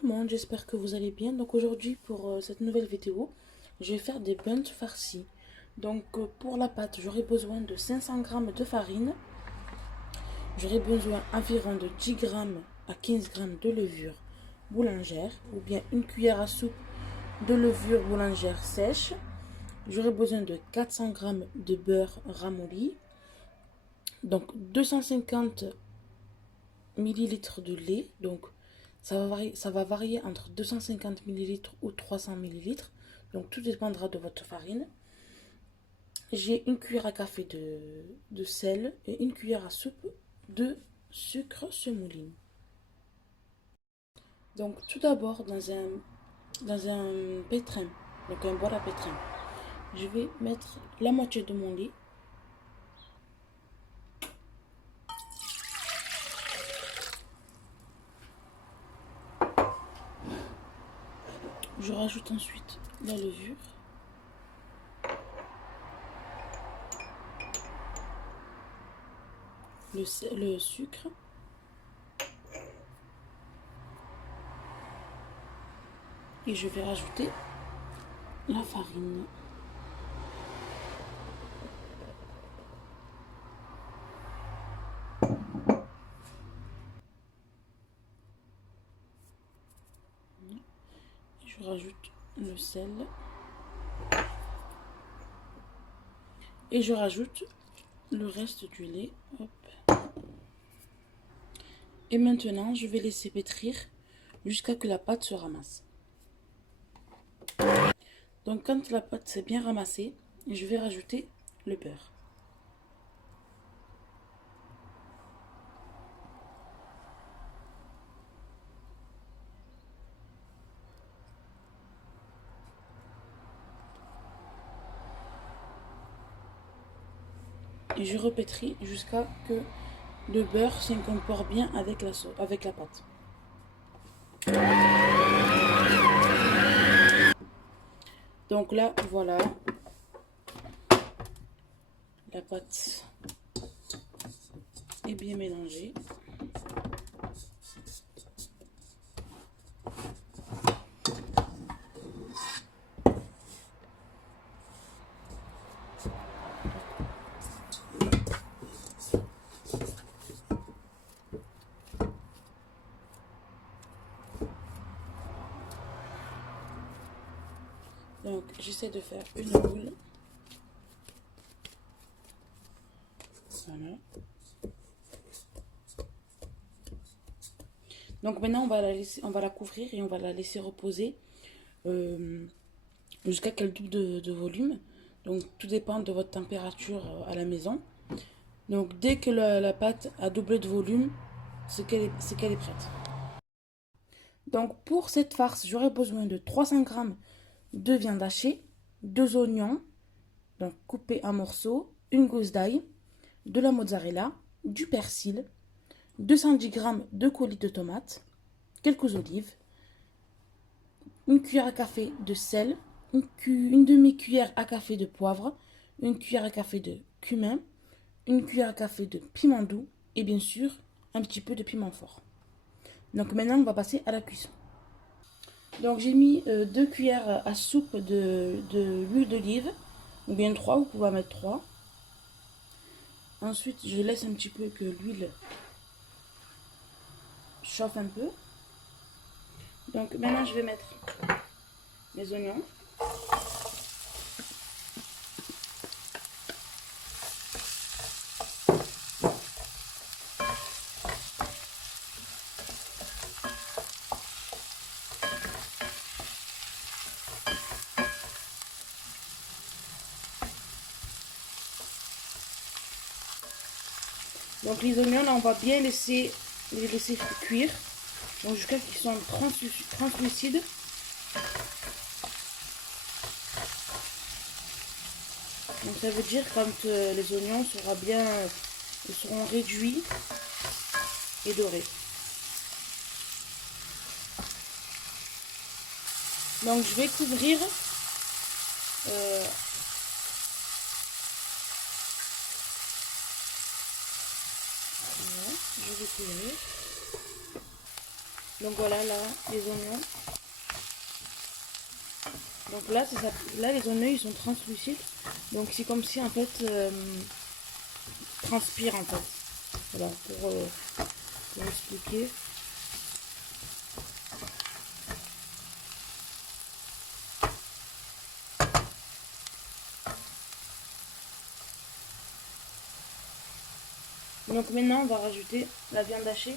tout le monde, j'espère que vous allez bien. Donc aujourd'hui pour cette nouvelle vidéo, je vais faire des buns farcis. Donc pour la pâte, j'aurai besoin de 500 g de farine. J'aurai besoin environ de 10 g à 15 g de levure boulangère ou bien une cuillère à soupe de levure boulangère sèche. J'aurai besoin de 400 g de beurre ramolli. Donc 250 ml de lait. Donc ça va varier entre 250 ml ou 300 ml. Donc tout dépendra de votre farine. J'ai une cuillère à café de sel et une cuillère à soupe de sucre semolina. Donc tout d'abord dans un pétrin, donc un bol à pétrin, je vais mettre la moitié de mon lait. Je rajoute ensuite la levure. Le sucre. Et je vais rajouter la farine. Je rajoute le sel. Et je rajoute le reste du lait. Hop. Et maintenant, je vais laisser pétrir jusqu'à que la pâte se ramasse. Donc quand la pâte s'est bien ramassée, je vais rajouter le beurre. Et je repétris jusqu'à que le beurre s'incorpore bien avec la pâte. Donc là, voilà, la pâte est bien mélangée. Donc j'essaie de faire une boule. Voilà. Donc maintenant on va la couvrir et on va la laisser reposer jusqu'à qu'elle double de volume. Donc tout dépend de votre température à la maison. Donc dès que la pâte a doublé de volume, c'est qu'elle est prête. Donc pour cette farce, j'aurai besoin de 300 g de viande hachée, 2 oignons, donc coupés en morceaux, une gousse d'ail, de la mozzarella, du persil, 210 g de coulis de tomates, quelques olives, une cuillère à café de sel, une demi-cuillère à café de poivre, une cuillère à café de cumin, une cuillère à café de piment doux et bien sûr un petit peu de piment fort. Donc maintenant on va passer à la cuisson. Donc j'ai mis 2 cuillères à soupe de l'huile d'olive, ou bien 3, vous pouvez en mettre 3. Ensuite je laisse un petit peu que l'huile chauffe un peu. Donc maintenant je vais mettre les oignons. Donc les oignons, là, on va bien les laisser cuire. Donc jusqu'à ce qu'ils soient translucides. Donc ça veut dire quand les oignons seront réduits et dorés. Donc je vais couvrir je vais couvrir. Donc voilà, là, les oignons. Donc là, là, les oignons, ils sont translucides. Donc c'est comme si, en fait, transpire, en fait. Voilà, pour expliquer. Donc maintenant, on va rajouter la viande hachée.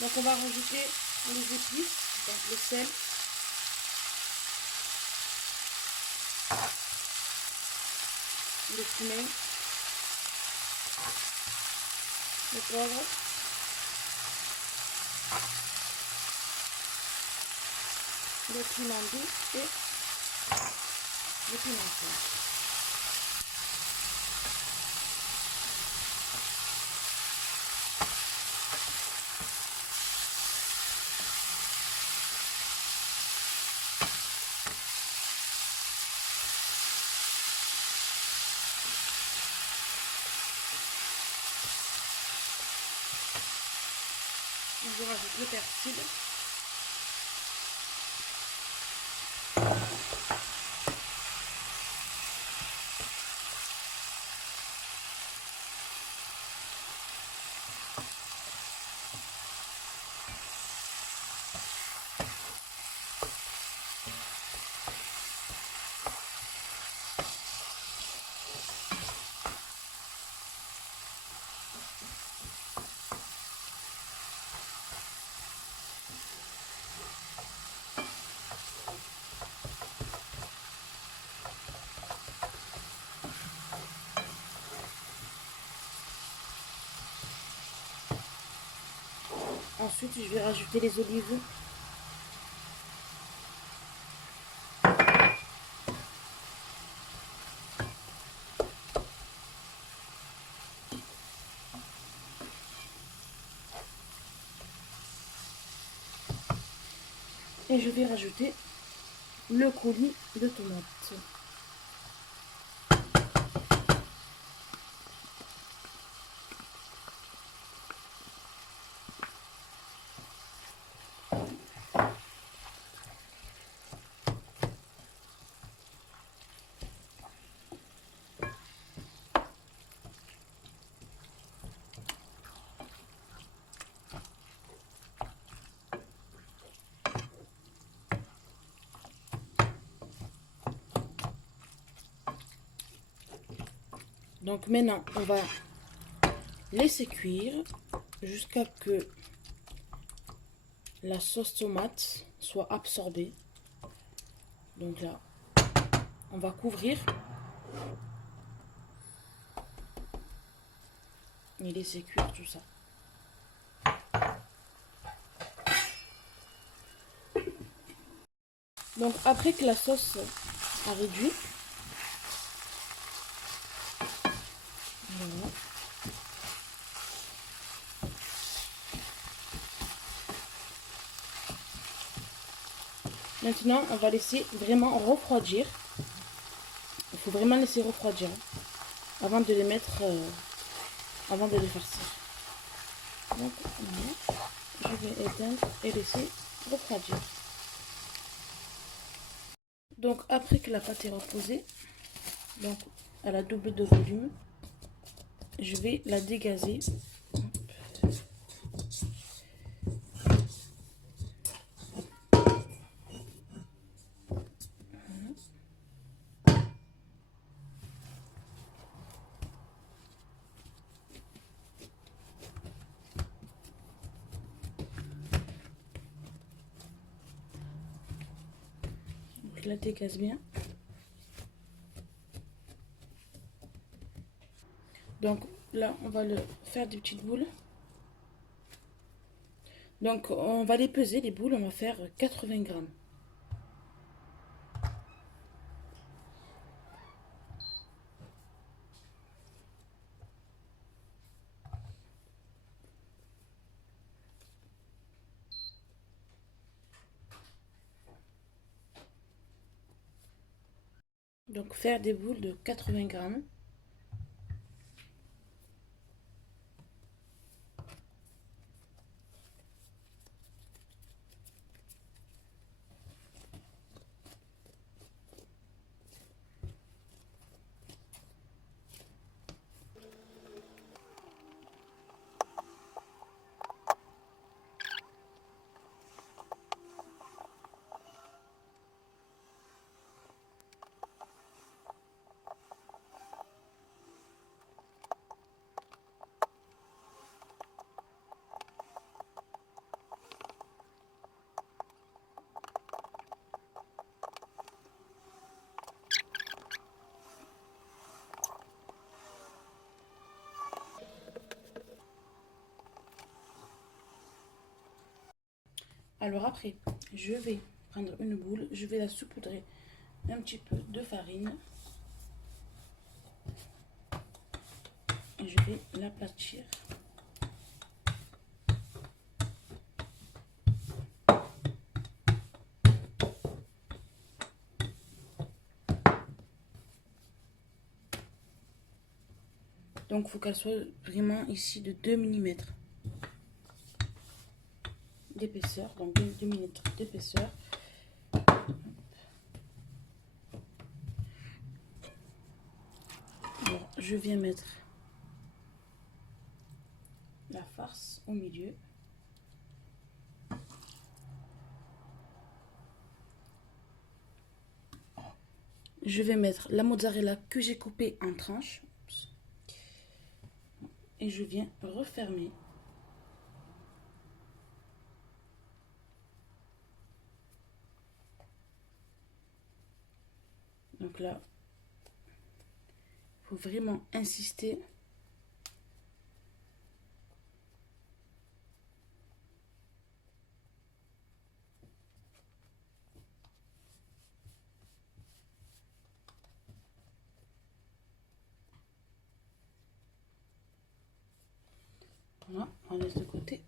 Donc on va rajouter les épices, donc le sel, le cumin, le poivre, le piment doux et le piment fort. Je rajoute le persil. Ensuite, je vais rajouter les olives. Et je vais rajouter le coulis de tomates. Donc maintenant, on va laisser cuire jusqu'à que la sauce tomate soit absorbée. Donc là, on va couvrir et laisser cuire tout ça. Donc après que la sauce a réduit, voilà. Maintenant, on va laisser vraiment refroidir. Il faut vraiment laisser refroidir avant de les mettre, avant de les farcir. Donc, voilà. Je vais éteindre et laisser refroidir. Donc, après que la pâte est reposée, donc elle a doublé de volume, je vais la dégazer. Je la dégaze bien. Donc là, on va le faire des petites boules. Donc on va les peser, les boules, on va faire 80 grammes. Donc faire des boules de 80 grammes. Alors après, je vais prendre une boule, je vais la saupoudrer un petit peu de farine et je vais l'aplatir. Donc il faut qu'elle soit vraiment ici de 2 mm d'épaisseur, donc 2 mm d'épaisseur. Alors je viens mettre la farce au milieu. Je vais mettre la mozzarella que j'ai coupée en tranches. Et je viens refermer. Donc là, il faut vraiment insister. Voilà, on laisse de côté.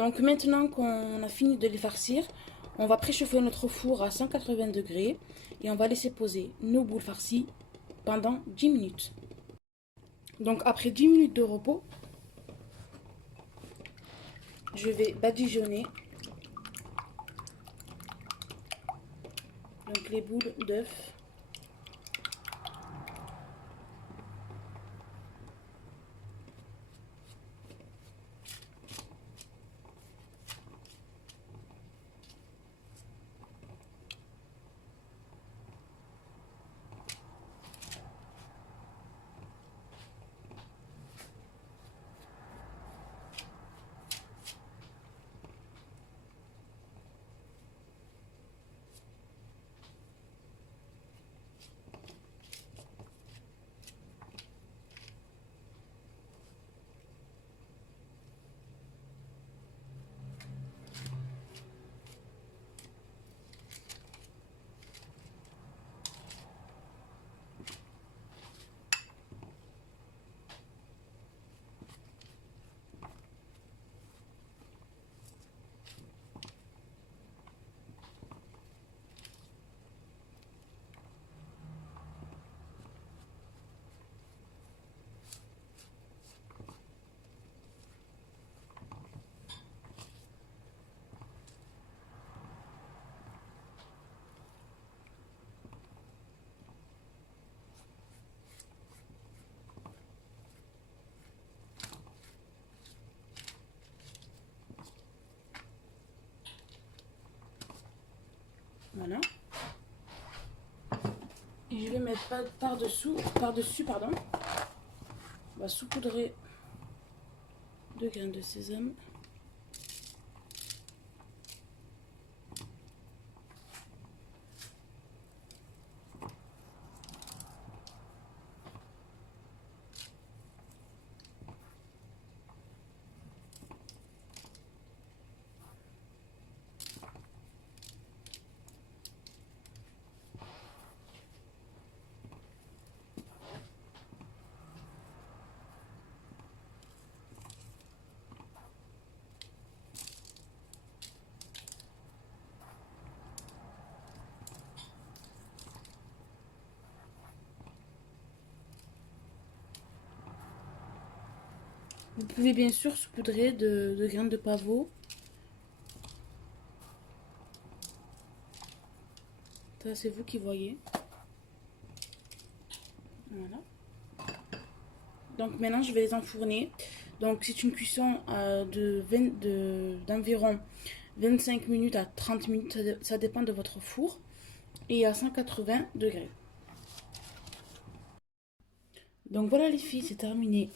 Donc maintenant qu'on a fini de les farcir, on va préchauffer notre four à 180 degrés et on va laisser poser nos boules farcies pendant 10 minutes. Donc après 10 minutes de repos, je vais badigeonner donc les boules d'œufs. Voilà. Et je vais mettre par-dessus, pardon. On va saupoudrer 2 graines de sésame. Vous pouvez bien sûr saupoudrer de graines de pavot. Ça, c'est vous qui voyez. Voilà. Donc maintenant, je vais les enfourner. Donc c'est une cuisson d'environ 25 minutes à 30 minutes. Ça dépend de votre four. Et à 180 degrés. Donc voilà les filles, c'est terminé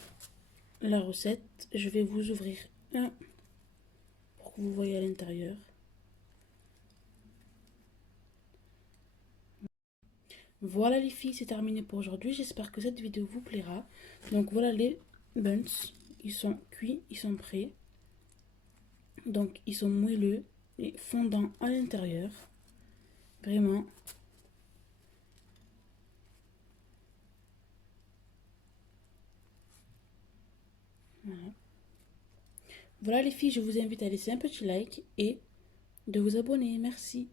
la recette. Je vais vous ouvrir un pour que vous voyez à l'intérieur. Voilà les filles, c'est terminé pour aujourd'hui. J'espère que cette vidéo vous plaira. Donc voilà les buns. Ils sont cuits, ils sont prêts. Donc ils sont moelleux et fondants à l'intérieur. Vraiment. Voilà. Voilà les filles, je vous invite à laisser un petit like et de vous abonner. Merci.